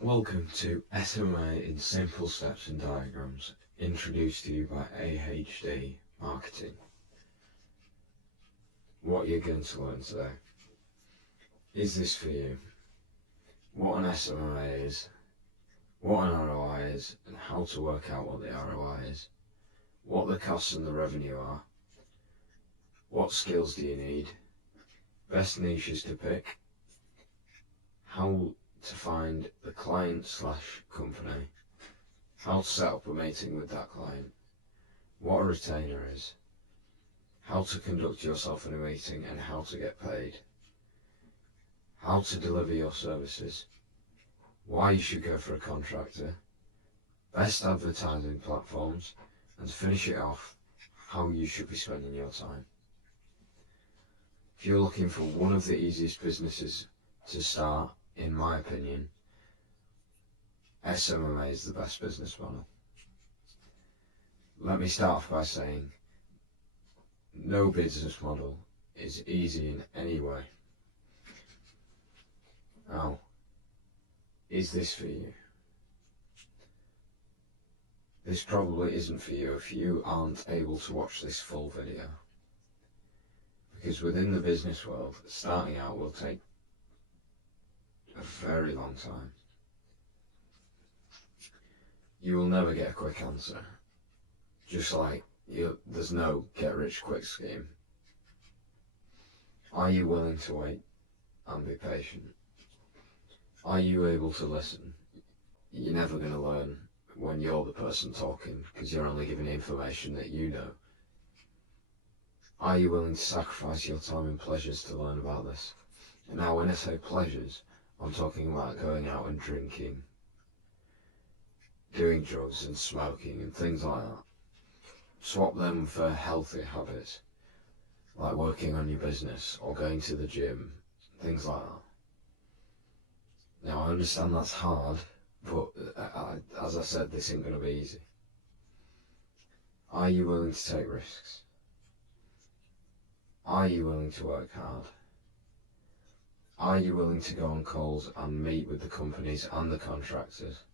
Welcome to SMMA in Simple Steps and Diagrams, introduced to you by AHD Marketing. What you're going to learn today. Is this for you? What an SMMA is, what an ROI is, and how to work out what the ROI is, what the costs and the revenue are, what skills do you need, best niches to pick, how to find the client/company, how to set up a meeting with that client, what a retainer is, how to conduct yourself in a meeting and how to get paid, how to deliver your services, why you should go for a contractor, best advertising platforms, and to finish it off, how you should be spending your time. If you're looking for one of the easiest businesses to start, in my opinion, SMMA is the best business model. Let me start off by saying no business model is easy in any way. Now, is this for you? This probably isn't for you if you aren't able to watch this full video. Because within the business world, starting out will take a very long time. You will never get a quick answer. Just like there's no get-rich-quick scheme. Are you willing to wait and be patient? Are you able to listen? You're never going to learn when you're the person talking, because you're only giving information that you know. Are you willing to sacrifice your time and pleasures to learn about this? And now when I say pleasures, I'm talking about going out and drinking, doing drugs and smoking and things like that. Swap them for healthier habits, like working on your business or going to the gym, things like that. Now I understand that's hard, but as I said, this ain't going to be easy. Are you willing to take risks? Are you willing to work hard? Are you willing to go on calls and meet with the companies and the contractors?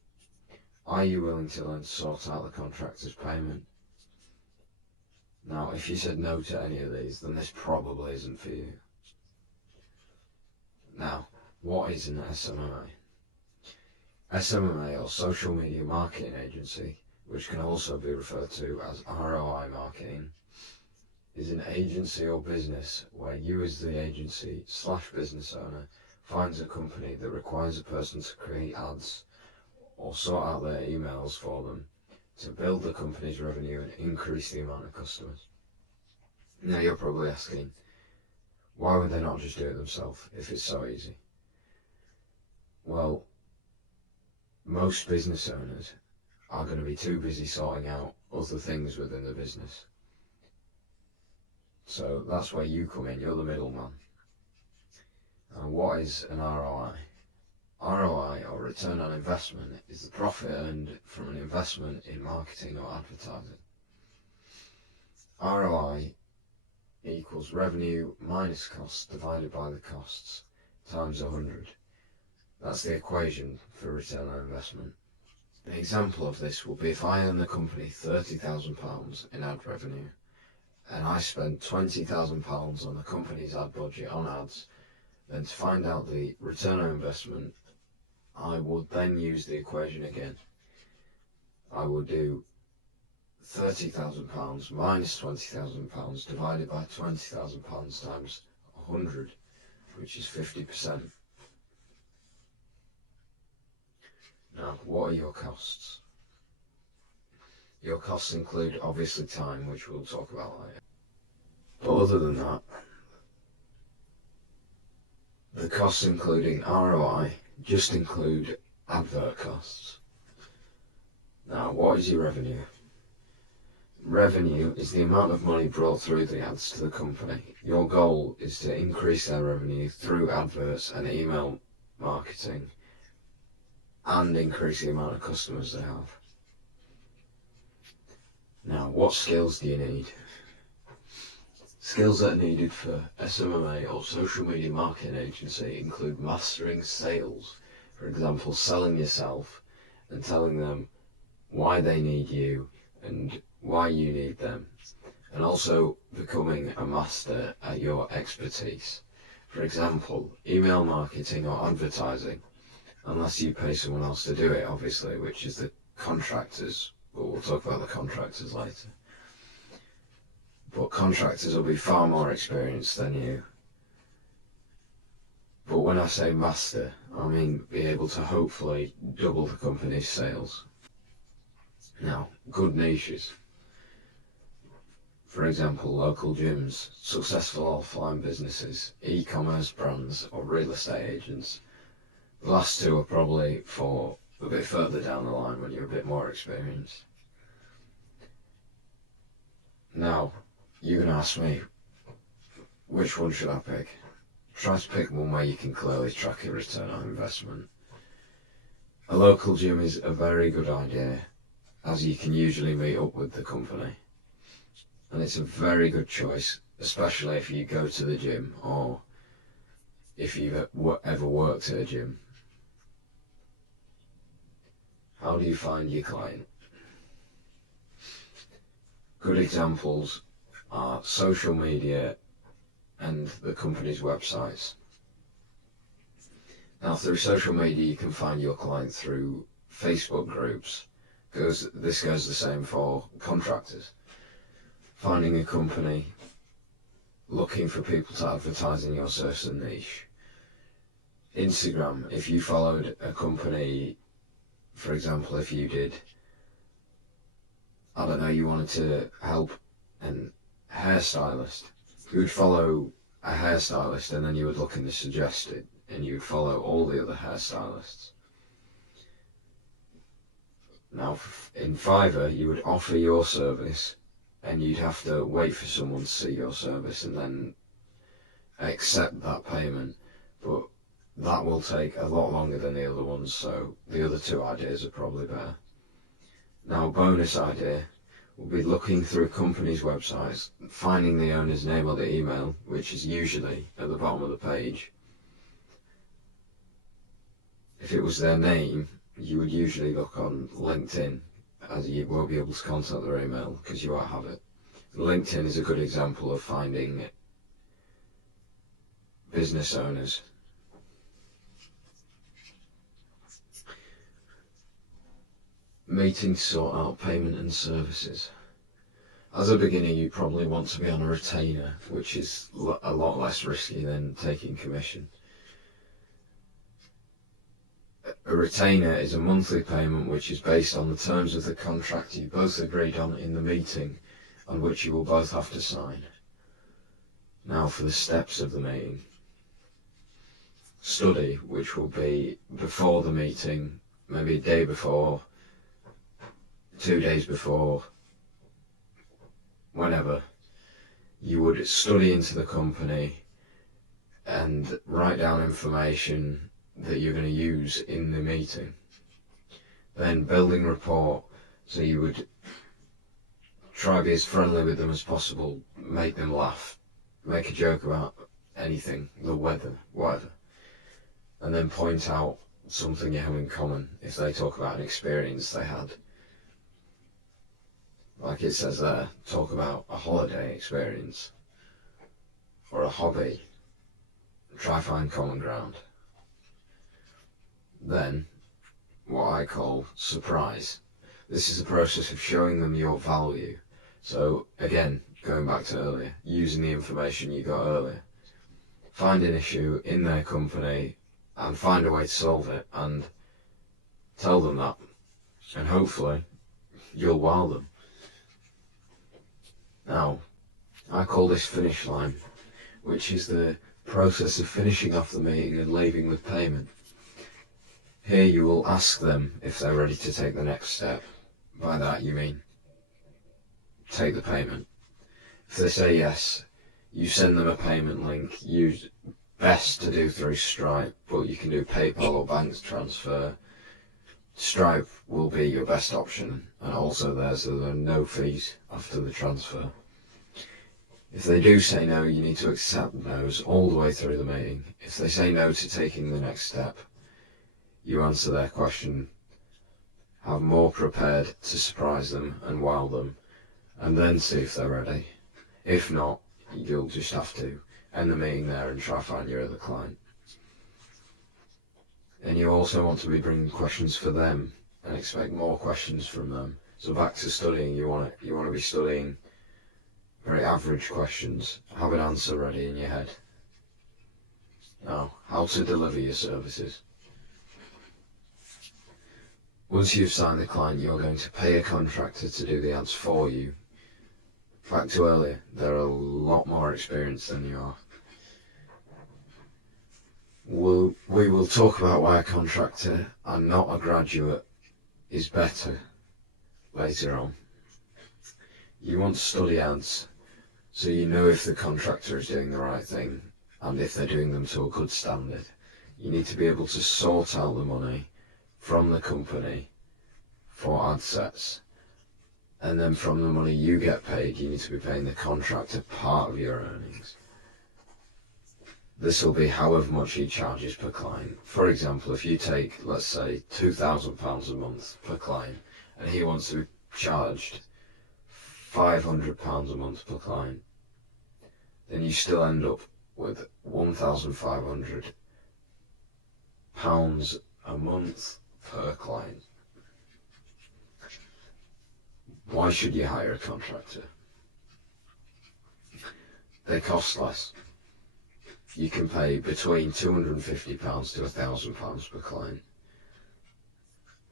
Are you willing to learn to sort out the contractor's payment? Now, if you said no to any of these, then this probably isn't for you. Now, what is an SMMA? SMMA, or Social Media Marketing Agency, which can also be referred to as ROI marketing, is an agency or business where you as the agency/business owner finds a company that requires a person to create ads or sort out their emails for them to build the company's revenue and increase the amount of customers. Now you're probably asking, why would they not just do it themselves if it's so easy? Well, most business owners are going to be too busy sorting out other things within the business. So that's where you come in, you're the middleman. And what is an ROI? ROI, or return on investment, is the profit earned from an investment in marketing or advertising. ROI equals revenue minus costs divided by the costs times 100. That's the equation for return on investment. An example of this will be if I earn the company £30,000 in ad revenue, and I spend £20,000 on the company's ad budget on ads, then to find out the return on investment, I would then use the equation again. I would do £30,000 minus £20,000 divided by £20,000 times 100, which is 50%. Now, what are your costs? Your costs include, obviously, time, which we'll talk about later. But other than that, the costs including ROI just include advert costs. Now, what is your revenue? Revenue is the amount of money brought through the ads to the company. Your goal is to increase their revenue through adverts and email marketing and increase the amount of customers they have. Now, what skills do you need? Skills that are needed for SMMA or social media marketing agency include mastering sales, For example, selling yourself and telling them why they need you and why you need them, and also becoming a master at your expertise. For example, email marketing or advertising, unless you pay someone else to do it, obviously, which is the contractors, but we'll talk about the contractors later. But contractors will be far more experienced than you. But when I say master, I mean be able to hopefully double the company's sales. Now, good niches. For example, local gyms, successful offline businesses, e-commerce brands, or real estate agents. The last two are probably for a bit further down the line when you're a bit more experienced. Now, you're going to ask me, which one should I pick? Try to pick one where you can clearly track your return on investment. A local gym is a very good idea, as you can usually meet up with the company. And it's a very good choice, especially if you go to the gym or if you've ever worked at a gym. How do you find your client? Good examples are social media and the company's websites. Now, through social media, you can find your client through Facebook groups, because this goes the same for contractors. Finding a company, looking for people to advertise in your certain niche. Instagram, if you followed a company, for example, if you did, I don't know, you wanted to help an hairstylist, you would follow a hairstylist and then you would look in the suggested and you would follow all the other hairstylists. Now, in Fiverr, you would offer your service and you'd have to wait for someone to see your service and then accept that payment, but that will take a lot longer than the other ones, so the other two ideas are probably better. Now, a bonus idea will be looking through companies' websites, finding the owner's name or the email, which is usually at the bottom of the page. If it was their name, you would usually look on LinkedIn, as you won't be able to contact their email because you won't have it. LinkedIn is a good example of finding business owners. Meeting to sort out payment and services. As a beginner, you probably want to be on a retainer, which is a lot less risky than taking commission. A retainer is a monthly payment which is based on the terms of the contract you both agreed on in the meeting, on which you will both have to sign. Now for the steps of the meeting. Study, which will be before the meeting, maybe a day before, 2 days before, whenever. You would study into the company and write down information that you're going to use in the meeting. Then building rapport, so you would try to be as friendly with them as possible, make them laugh, make a joke about anything, the weather, whatever, and then point out something you have in common if they talk about an experience they had. Like it says there, talk about a holiday experience or a hobby. Try find common ground. Then, what I call surprise. This is the process of showing them your value. So again, going back to earlier, using the information you got earlier. Find an issue in their company and find a way to solve it and tell them that. And hopefully, you'll wow them. Now, I call this finish line, which is the process of finishing off the meeting and leaving with payment. Here you will ask them if they're ready to take the next step. By that you mean take the payment. If they say yes, you send them a payment link. Best to do through Stripe, but you can do PayPal or bank transfer. Stripe will be your best option, and also there are no fees after the transfer. If they do say no, you need to accept those all the way through the meeting. If they say no to taking the next step, you answer their question, have more prepared to surprise them and wow them, and then see if they're ready. If not, you'll just have to end the meeting there and try to find your other client. And you also want to be bringing questions for them and expect more questions from them. So back to studying, you want to be studying very average questions. Have an answer ready in your head. Now, how to deliver your services. Once you've signed the client, you're going to pay a contractor to do the ads for you. Back to earlier, they're a lot more experienced than you are. We will talk about why a contractor and not a graduate is better later on. You want to study ads so you know if the contractor is doing the right thing and if they're doing them to a good standard. You need to be able to sort out the money from the company for ad sets, and then from the money you get paid, you need to be paying the contractor part of your earnings. This will be however much he charges per client. For example, if you take, let's say, £2,000 a month per client, and he wants to be charged £500 a month per client, then you still end up with £1,500 a month per client. Why should you hire a contractor? They cost less. You can pay between £250 to £1,000 per client.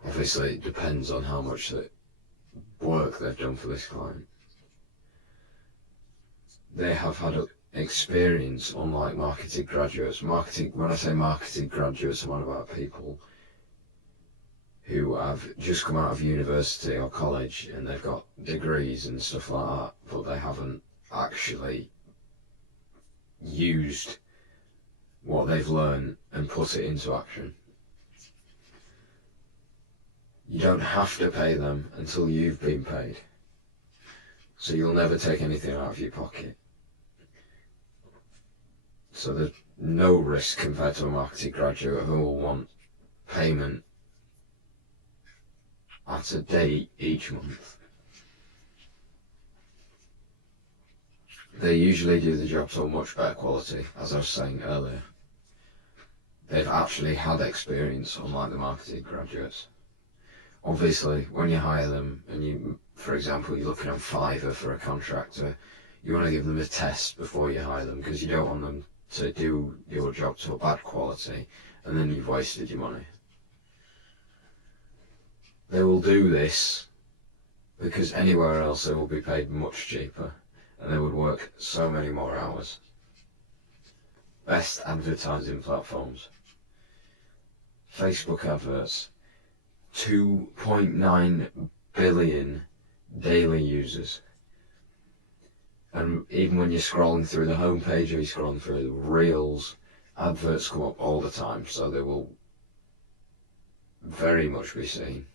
Obviously, it depends on how much work they've done for this client. They have had experience, unlike marketing graduates. When I say marketing graduates, I'm on about people who have just come out of university or college and they've got degrees and stuff like that, but they haven't actually used what they've learned and put it into action. You don't have to pay them until you've been paid, so you'll never take anything out of your pocket. So there's no risk compared to a marketing graduate who will want payment at a date each month. They usually do the job to a much better quality, as I was saying earlier. They've actually had experience, unlike the marketing graduates. Obviously, when you hire them, and for example, you're looking on Fiverr for a contractor, you want to give them a test before you hire them, because you don't want them to do your job to a bad quality, and then you've wasted your money. They will do this because anywhere else they will be paid much cheaper, and they would work so many more hours. Best advertising platforms. Facebook adverts. 2.9 billion daily users. And even when you're scrolling through the homepage or you're scrolling through the reels, adverts come up all the time, so they will very much be seen.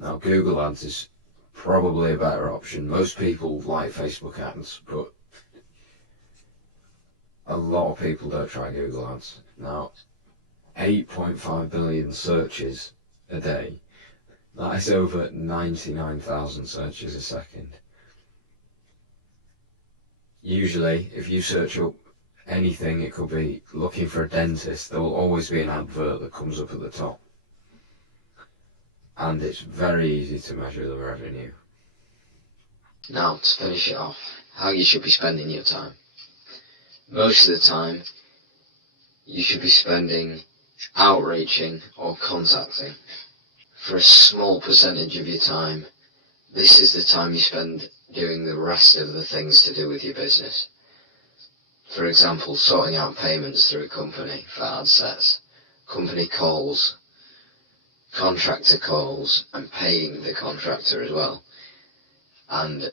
Now, Google Ads is probably a better option. Most people like Facebook ads, but a lot of people don't try Google Ads. Now, 8.5 billion searches a day. That is over 99,000 searches a second. Usually, if you search up anything, it could be looking for a dentist, there will always be an advert that comes up at the top. And it's very easy to measure the revenue. Now, to finish it off, how you should be spending your time. Most of the time, you should be spending outreaching or contacting. For a small percentage of your time, this is the time you spend doing the rest of the things to do with your business. For example, sorting out payments through a company for ad sets, company calls, contractor calls, and paying the contractor as well. And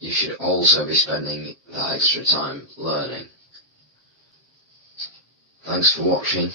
you should also be spending that extra time learning. Thanks for watching.